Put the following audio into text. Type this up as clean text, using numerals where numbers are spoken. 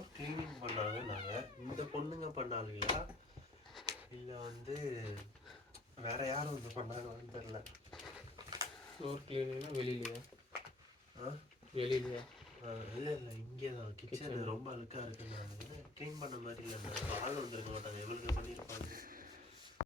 Floor cleaning பண்ணாங்க. நாங்கள் இந்த பொண்ணுங்க பண்ணாங்களா இல்லை வந்து வேற யாரும் வந்து பண்ணாங்கன்னு தெரில. ஃப்ளோர் க்ளீனிங்னா வெளியிலையா? வெளியிலையா? இல்லை இல்லை இங்கே தான் கிச்சன் ரொம்ப அழுக்காக இருக்குன்னு க்ளீன் பண்ண மாதிரி இல்லை. ஆள் வந்துருக்க மாட்டாங்க, எவ்வளோ பண்ணியிருப்பாங்க.